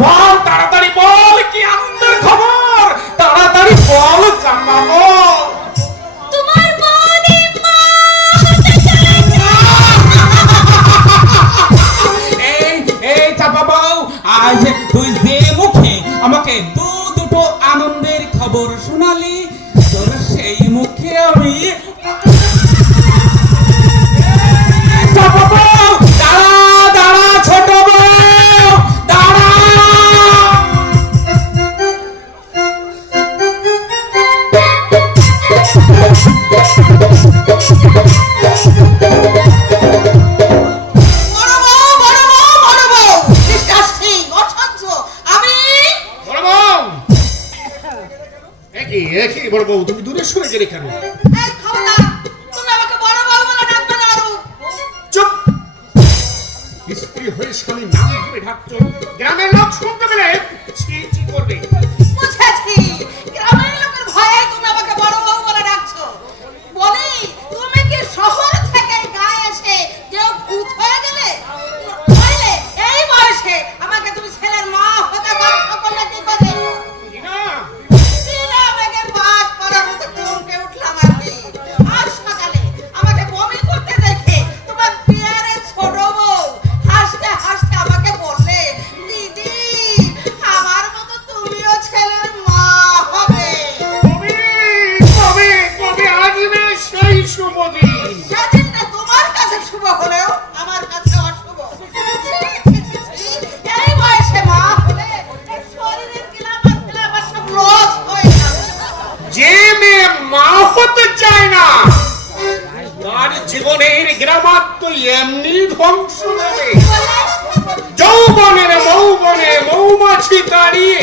বল তাড়াতাড়ি বল, কি আনন্দের খবর, তাড়াতাড়ি বল চাপা বল। তোমার বৌদি মা হতে চলেছে। এই চাপা বউ, আজ তুই যে মুখে আমাকে দুটো আনন্দের খবর শোনালি, তোর সেই মুখে আমি চাপা বউ, দাঁড়া দাঁড়া ছোট বউ, দাঁড়া। একই বড় বউ, তুমি দূরে সরে গেলে কেন? স্ত্রী হয়ে স্বামী নাম ধরে ডাকছো, গ্রামের লোক শুনতে পেলে ছি ছি করবে। বুঝেছি, গ্রামের লোকের ভয়ে তুমি আমাকে বড় বউ বলে ডাকছো। বলি, তুমি কি শহর থেকে গায়ে এসে কেউ ভূত হয়ে গেলে? নইলে এই বয়সে আমাকে তুমি ছেলের মা হতে বাধ্য করলে কি করে? দিলে আমাকে বাস করার মতো চমকে উঠলাম আর কি। আজ সকালে আমাকে বমি করতে দেখে তোমার বিয়ারে ছোট বউ হাসতে হাসতে আমাকে বললে, দিদি আমার মতো তুমিও ছেলের মা হবে। কবে কবে কবে আসবে সেই শুভ দিন? সেদিনটা তোমার কাছে শুভ হলেও আমার কাছে অশুভ। ছি, ছি, ছি, এই বয়সে মা হলে এই শরীরের গ্ল্যামার সব লস হয়ে যাবে। যে মেয়ে মা হতে চায় না তার জীবনের গ্রামার তো এমনি ধ্বংস হবে। যৌবনের মৌবনে মৌমাছি দাঁড়িয়ে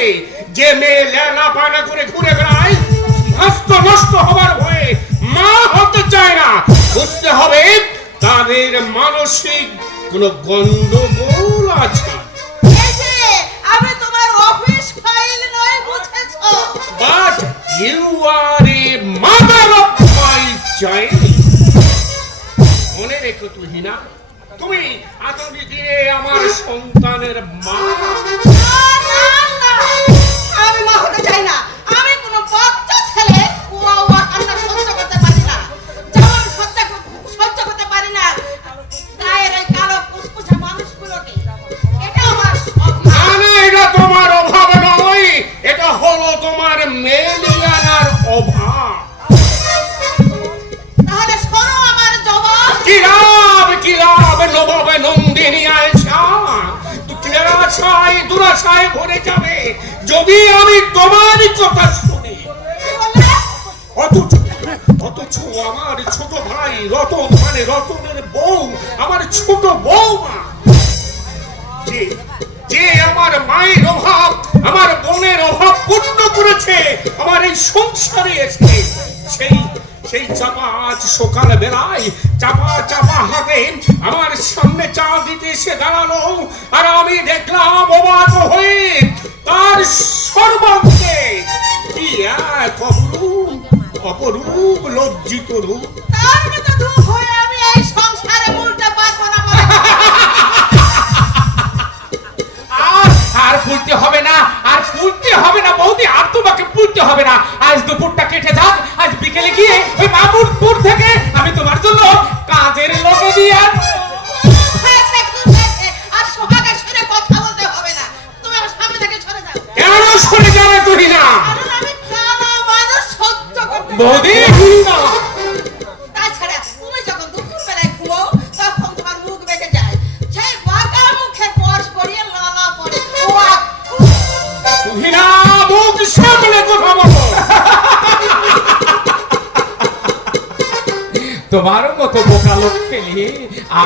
যে মেয়ে লেলা পানা করে ঘুরে বেড়ায়, স্বাস্থ্য নষ্ট হবার ভয়ে মা হতে চায় না, বুঝতে হবে তাদের মানসিক কোন গন্ডগোল আছে। এই যে আমি তোমার অফিস ফাইল নয়, বুঝেছো? But you are a mother of my child. মনে রেখো তুহিনা, তুমি আগামী দিনে আমার সন্তানের মা। না, না, না, আমি মা হতে চাই না। আমি কোনো বাচ্চা ছেলে ওয়া কান্না সহ্য করতে পারি না। যেমন সহ্য করতে পারি না গায়ের এই কালো কুচকুচে মানুষগুলোকে। এটা আমার স্বভাব। না না, এটা তোমার অভাব নয়, এটা হলো তোমার মেলিয়ানার অভাব। তাহলে শোনো আমার জবাব। কি লাভ নবাবে নন্দিনী আয়সা, দুরাশায় ভরে যাবে যদি আমি তোমারই কথা শুনি। কি বললে? অথচ আমার ছোট ভাই রতন, মানে রতনের বউ, আমার ছোট বউমা, যে আমার মায়ের অভাব, আমার বোনের অভাব পূর্ণ করেছে আমার এই সংসারে এসে, সেই চাপা আজ সকাল বেলায় চাপা হাতে আমার সামনে চা দিতে এসে দাঁড়ালো, আর আমি দেখলাম অবাক হয়ে তার সর্বাঙ্গে কি এক অপরূপ লজ্জিত রূপ। তার মতো দুঃখ হয়ে আমি এই সংসারে উল্টে পারবো না। আর পুলতে হবে না, আর পুলতে হবে না বৌদি, আর তোমাকে পুলতে হবে না। আজ দুপুরটা কেটে যাক, আজ বিকেলে গিয়ে ওই মামুরপুর থেকে আমি তোমার জন্য কাজের লোক দিয়ে আর সোহাগের সাথে কথা বলতে হবে না। তুমি আমার সামনে থেকে সরে যাও। কেন সরে যাবে তুই না? কারণ আমি কালো মানুষ সহ্য করতে বৌদি তাছাড়া তুমি যখন দুপুর বেলায় ঘুমো তখন তোমার মুখ বেঁকে যায়, সেই বাঁকা মুখে পরশ করিয়ে লালা পড়ে। তুই না মুখ সামনে কথা বলো। তোমার মতো বোকা লোক পেলে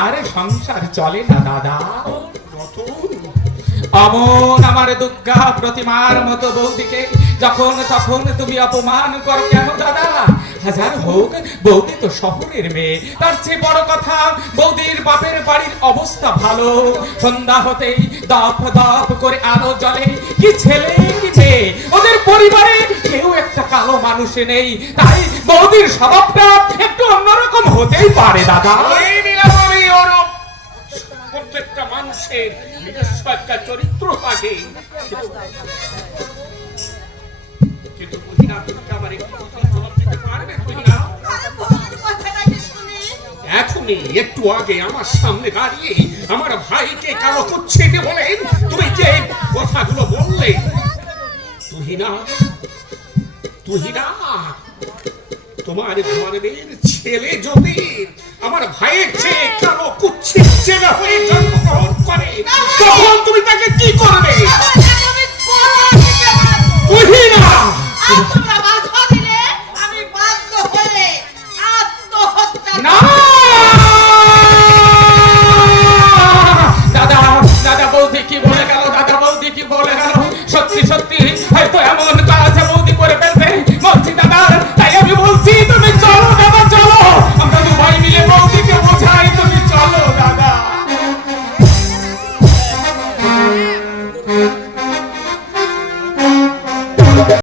আর সংসার চলে না দাদা। অমন আমার দুর্গা প্রতিমার মতো বৌদিকে যখন তখন তুমি অপমান করো কেন দাদা? হাজার হোক বৌদি তো শহরের মেয়ে, তার চেয়ে বড় কথা বৌদির বাপের বাড়ির অবস্থা ভালো। সন্ধ্যা হতেই দপ দপ করে আলো জ্বলে, কি ছেলে কি মেয়ে, ওদের পরিবারে কেউ একটা কালো মানুষ নেই, তাই বৌদির স্বভাবটা একটু অন্যরকম হতেই পারে দাদা। প্রত্যেকটা মানুষের নিজস্ব একটা চরিত্র থাকে। কিন্তু তুহিনা, তুমি কি আমার একটু জবাব দিতে পারবে তুহিনা? আরে বল কথাটা কি শুনি। এখনই একটু আগে আমার সামনে দাঁড়িয়ে আমার ভাইকে কালো কুচ্ছিতে বলে তুমি যে কথাগুলো বললে, তুহিনা, তুহিনা, তোমার ধর্মের ছেলে যদি আমার ভাইয়ের চেয়ে কালো কুচ্ছিত ছেলে হয়ে জন্মগ্রহণ করে, তখন তুমি তাকে কি করবে? আমি বলা দিতে পারবো। তুহিনা, আর তোমরা বাধা দিলে আমি বাধ্য হয়ে আত্মহত্যা না দাদা, দাদা বৌদি কি বলে গেল, দাদা বৌদি কি বলে গেল, সত্যি সত্যি হয়তো এমন কাজ বৌদি করে ফেলবে বলছি দাদা। তাই আমি বলছি তুমি চলো দাদা, চলো আমরা দু ভাই মিলে বৌদিকে বোঝাই, তুমি চলো দাদা।